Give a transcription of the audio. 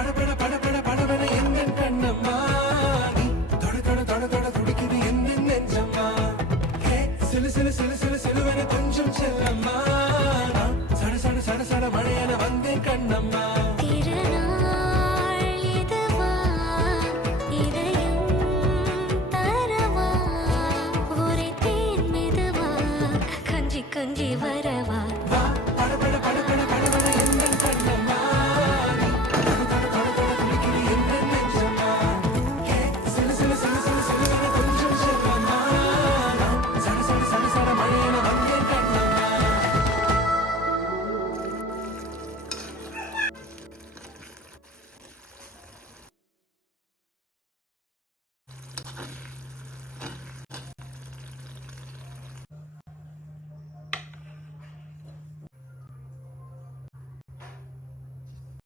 படபட படபட படபட எந்த கண்ணம்மா நீ தொட தொட தொட தொட துடிக்குது எந்த நெஞ்சம்மா ஹே சிலு சிலு சிலு சிலு சிலுவென கொஞ்சம் செல்லம்மா நான் சட சட சட சட மழையென வந்தேன் கண்ணம்மா திருநாள் இதுவா இதயம் தரவா உரைத்தேன் மெதுவா கஞ்சி கஞ்சி